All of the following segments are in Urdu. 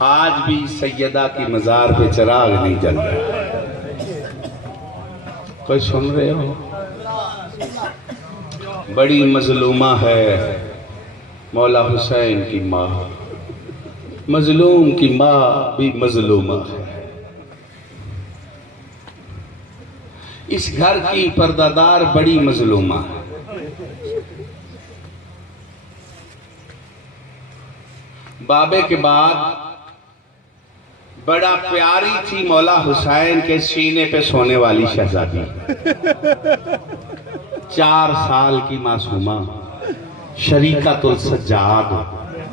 آج بھی سیدہ کی مزار پہ چراغ نہیں جل رہا. کوئی سن رہے ہو؟ بڑی مظلومہ ہے مولا حسین کی ماں. مظلوم کی ماں بھی مظلومہ ہے. اس گھر کی پردہ دار بڑی مظلومہ ہے. بابے کے بعد بڑا پیاری تھی مولا حسین کے سینے پہ سونے والی شہزادی. 4 سال کی معصومہ شریکۃ السجاد.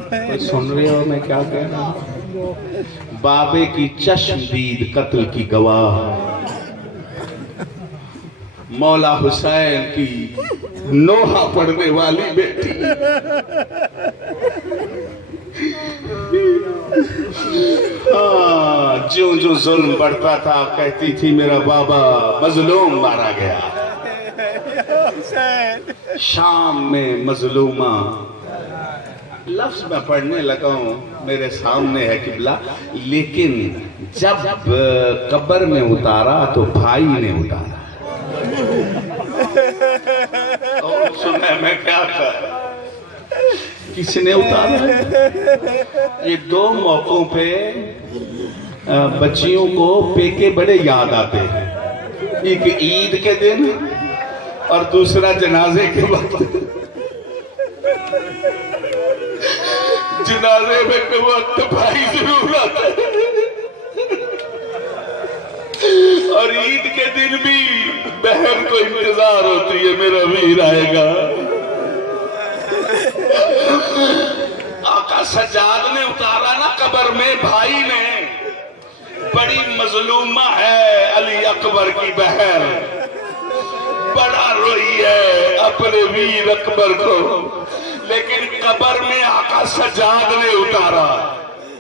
کوئی سن رہے ہو میں کیا کہہ رہا ہوں؟ بابے کی چشم دید قتل کی گواہ مولا حسین کی نوحہ پڑھنے والی بیٹی. جو جو ظلم بڑھتا تھا کہتی تھی میرا بابا مظلوم مارا گیا. شام میں مظلومہ لفظ میں پڑھنے لگا ہوں میرے سامنے ہے قبلہ، لیکن جب قبر میں اتارا تو بھائی نے اتارا. اور سنا میں کیا کہا؟ کس نے اتارا؟ یہ 2 موقعوں پہ بچیوں کو پیکے بڑے یاد آتے ہیں. ایک عید کے دن اور دوسرا جنازے کے وقت. جنازے میں کے وقت بھائی ضرور آتا ہے اور عید کے دن بھی بہن کو انتظار ہوتی ہے میرا ویر آئے گا. آقا سجاد نے اتارا نا قبر میں بھائی نے. بڑی مظلومہ ہے علی اکبر کی بہن، بڑا روئی ہے اپنے ویر اکبر کو، لیکن قبر میں آقا سجاد نے اتارا.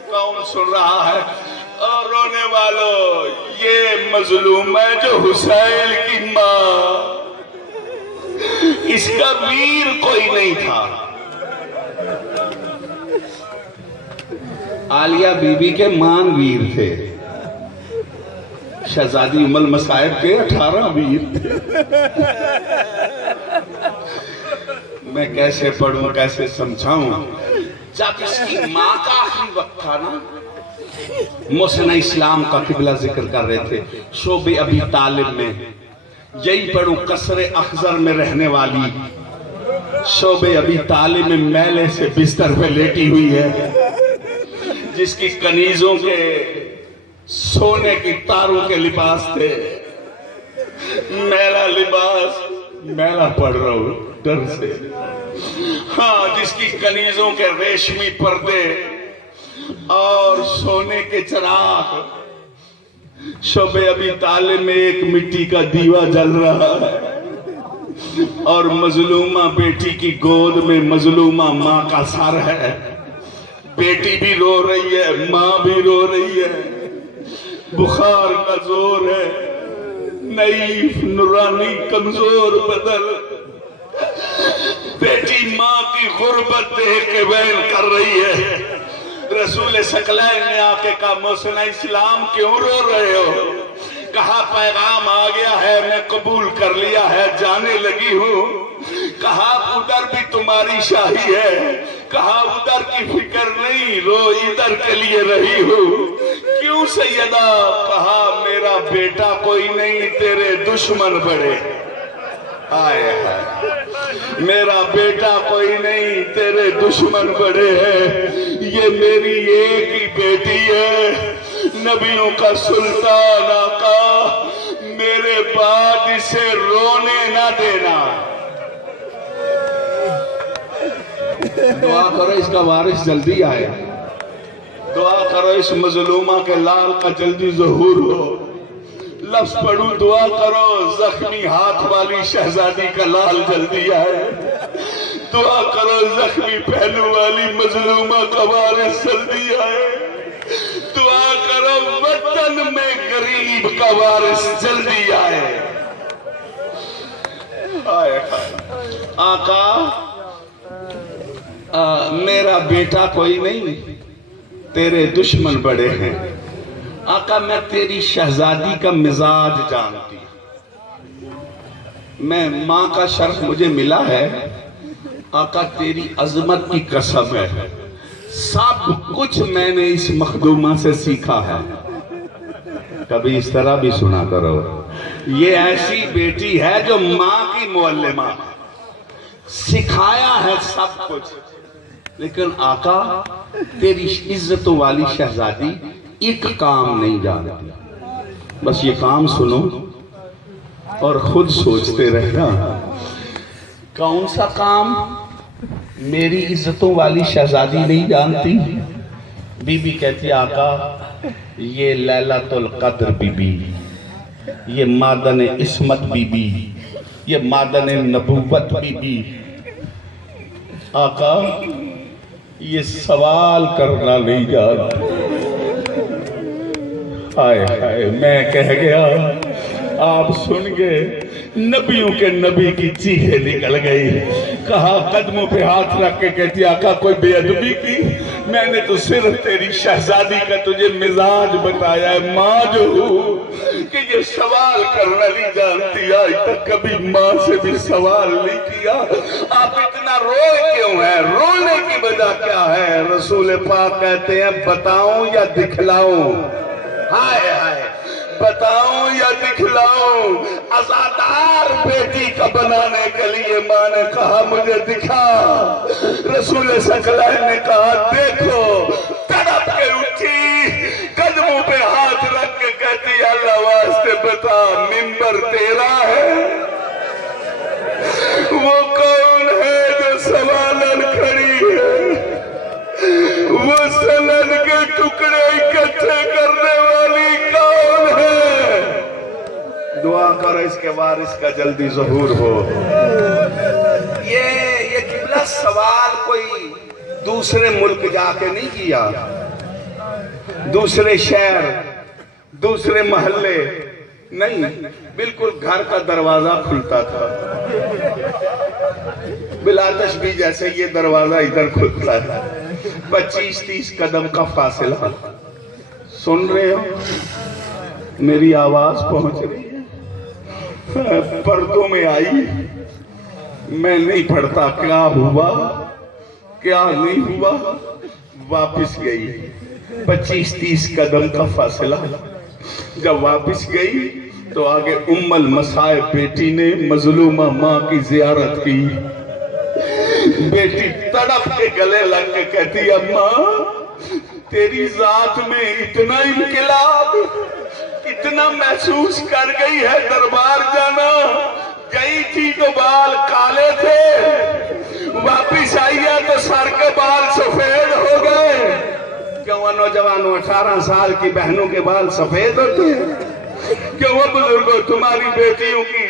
کون سن رہا ہے؟ اور رونے والوں یہ مظلوم ہے جو حسین کی ماں. اس کا ویر کوئی نہیں تھا. عالیہ بی بی کے مان ویر تھے. شہزادی ام المصائب کے 18 ویر تھے. میں کیسے پڑھوں کیسے سمجھاؤں؟ جب اس کی ماں کا آخری وقت تھا نا، محسن اسلام کا قبلہ ذکر کر رہے تھے شعب ابی طالب میں. یہی پڑھوں قصر اخضر میں رہنے والی شعب ابی طالب میں میلے سے بستر پہ لیٹی ہوئی ہے، جس کی کنیزوں کے سونے کی تاروں کے لباس تھے. میلا لباس، میلا پڑھ رہا ہوں ڈر سے. ہاں، جس کی کنیزوں کے ریشمی پردے اور سونے کے چراغ. شعب ابی طالب میں ایک مٹی کا دیوا جل رہا ہے اور مظلومہ بیٹی کی گود میں مظلومہ ماں کا سر ہے. بیٹی بھی رو رہی ہے، ماں بھی رو رہی ہے. بخار کا زور ہے، نعیف نورانی کمزور بدل. بیٹی ماں کی غربت دیکھ کے ویل کر رہی ہے. رسول ثقلین نے آ کے کہا محسن اسلام کیوں رو رہے ہو؟ کہا پیغام آ گیا ہے، میں قبول کر لیا ہے، جانے لگی ہوں. کہا ادھر بھی تمہاری شاہی ہے. کہا ادھر کی فکر نہیں، رو ادھر کے لیے رہی ہوں. کیوں سیدہ؟ کہا میرا بیٹا کوئی نہیں، تیرے دشمن بڑے. آئے میرا بیٹا کوئی نہیں، تیرے دشمن بڑے ہیں. یہ میری ایک ہی بیٹی ہے، نبیوں کا سلطان آقا، میرے بعد اسے رونے نہ دینا. دعا کرو اس کا وارث جلدی آئے. دعا کرو اس مظلومہ کے لال کا جلدی ظہور ہو. لفظ پڑھوں دعا کرو زخمی ہاتھ والی شہزادی کا لال جلدی آئے. دعا کرو زخمی پہلو والی مظلومہ کا وارث جلدی آئے. دعا کرو وطن میں غریب کا وارث جلدی آئے. آقا میرا بیٹا کوئی نہیں، تیرے دشمن بڑے ہیں۔ آقا میں تیری شہزادی کا مزاج جانتی ہوں، میں ماں کا شرف مجھے ملا ہے، آقا تیری عظمت کی قسم ہے، سب کچھ میں نے اس مخدومہ سے سیکھا ہے۔ کبھی اس طرح بھی سنا کرو، یہ ایسی بیٹی ہے جو ماں کی معلمہ، سکھایا ہے سب کچھ۔ لیکن آقا تیری عزتوں والی شہزادی ایک کام نہیں جانتی، بس یہ کام سنو اور خود سوچتے رہنا۔ کون سا کام میری عزتوں والی شہزادی نہیں جانتی؟ بی بی کہتی آقا یہ لیلۃ القدر بی بی، یہ معدن عصمت بی بی، یہ معدن نبوت بی بی، آقا یہ سوال کرنا نہیں جانتی۔ ہائے ہائے میں کہہ گیا، آپ سن گئے، نبیوں کے نبی کی چیخیں نکل گئی۔ کہا قدموں پہ ہاتھ رکھ کے کہتی آقا کوئی بے ادبی کی؟ میں نے تو صرف تیری شہزادی کا تجھے مزاج بتایا ہے، ماں جو ہوں کہ یہ سوال کرنا نہیں جانتی، آج تک کبھی ماں سے بھی سوال نہیں کیا۔ آپ اتنا روئے کیوں ہیں؟ رونے کی وجہ کیا ہے؟ رسول پاک کہتے ہیں بتاؤں یا دکھلاؤں؟ ہائے ہائے، بتاؤں یا دکھلاؤں؟ عزادار بیٹی کا بنانے کے لیے ماں نے کہا مجھے دکھا، رسول ثقلین نے کہا دیکھو، تڑپ کے اٹھی، قدموں پہ ہاتھ رکھ کے کہتی اللہ واسطے بتا منبر تیرا ہے؟ وہ کون ہے جو سوالن کھڑی ہے؟ وہ سنن کے ٹکڑے اکٹھے کرنے والی کون ہے؟ دعا کرو اس کے وارث کا جلدی ظہور ہو۔ یہ قبلہ سوال کوئی دوسرے ملک جا کے نہیں کیا، دوسرے شہر، دوسرے محلے نہیں، بالکل گھر کا دروازہ کھلتا تھا، بلا تشبیہ جیسے یہ دروازہ ادھر کھلتا ہے، 25-30 قدم کا فاصلہ۔ سن رہے ہو؟ میری آواز پہنچ رہی ہے؟ پردوں میں آئی، میں نہیں پڑھتا کیا ہوا کیا نہیں ہوا، واپس گئی، 25-30 قدم کا فاصلہ۔ جب واپس گئی تو آگے ام المصائب بیٹی نے مظلومہ ماں کی زیارت کی۔ بیٹی تڑپ کے گلے لگ کے کہتی اماں تیری ذات میں اتنا انقلاب، اتنا محسوس کر گئی ہے، دربار جانا گئی تھی تو بال کالے تھے، واپس آئی ہے تو سر کے بال سفید ہو گئے۔ کیوں نوجوانوں 18 سال کی بہنوں کے بال سفید ہوتے ہیں؟ کیوں وہ بزرگوں تمہاری بیٹیوں کی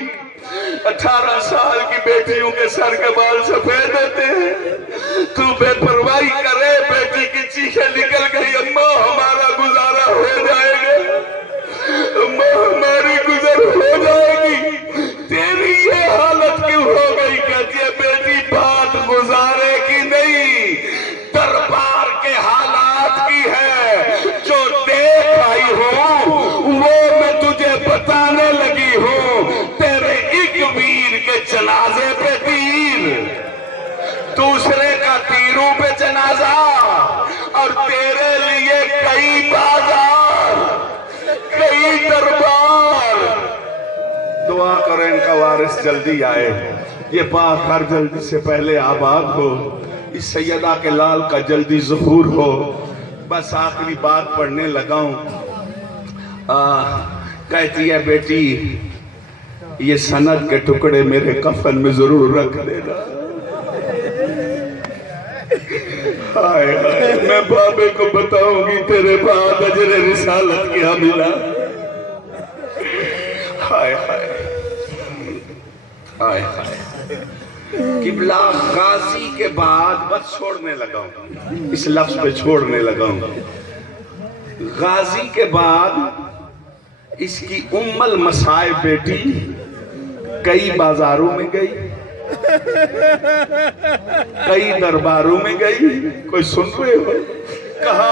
18 سال کی بیٹیوں کے سر کے بال سفید ہوتے ہیں؟ تو بے پرواہی کرے، بیٹی کی چیخیں نکل گئی اماں ہمارا گزارا ہو جائے گا، اماں ہماری گزر ہو جائے گی، تیری یہ حالت کیوں ہو گئی؟ کہتی ہے بیٹی بات گزارے کی نہیں، دربار کے حالات کی ہے، جو دیکھ آئی ہوں وہ میں تجھے بتانے لگی ہوں۔ تیرے ایک ویر کے جنازے پہ تیر، دوسرے کا تیروں پہ جنازہ، اور تیرے لیے کئی بازار، کئی دربار۔ دعا کریں ان کا وارث جلدی آئے، یہ پاک گھر جلدی سے پہلے آباد ہو، اس سیدہ کے لال کا جلدی ظہور ہو۔ بس آخری بات پڑھنے لگا ہوں۔ کہتی ہے بیٹی یہ سند کے ٹکڑے میرے کفن میں ضرور رکھ دینا۔ ہائے ہائے میں بابے کو بتاؤں گی تیرے بعد اجر رسالت کیا ملا۔ ہائے ہائے ہائے ہائے قبلہ غازی کے بعد بس چھوڑنے لگا ہوں، اس لفظ پہ چھوڑنے لگا ہوں۔ غازی کے بعد اس کی ام المصائب بیٹی کئی بازاروں میں گئی، کئی درباروں میں گئی، کوئی سن رہے ہو؟ کہا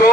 2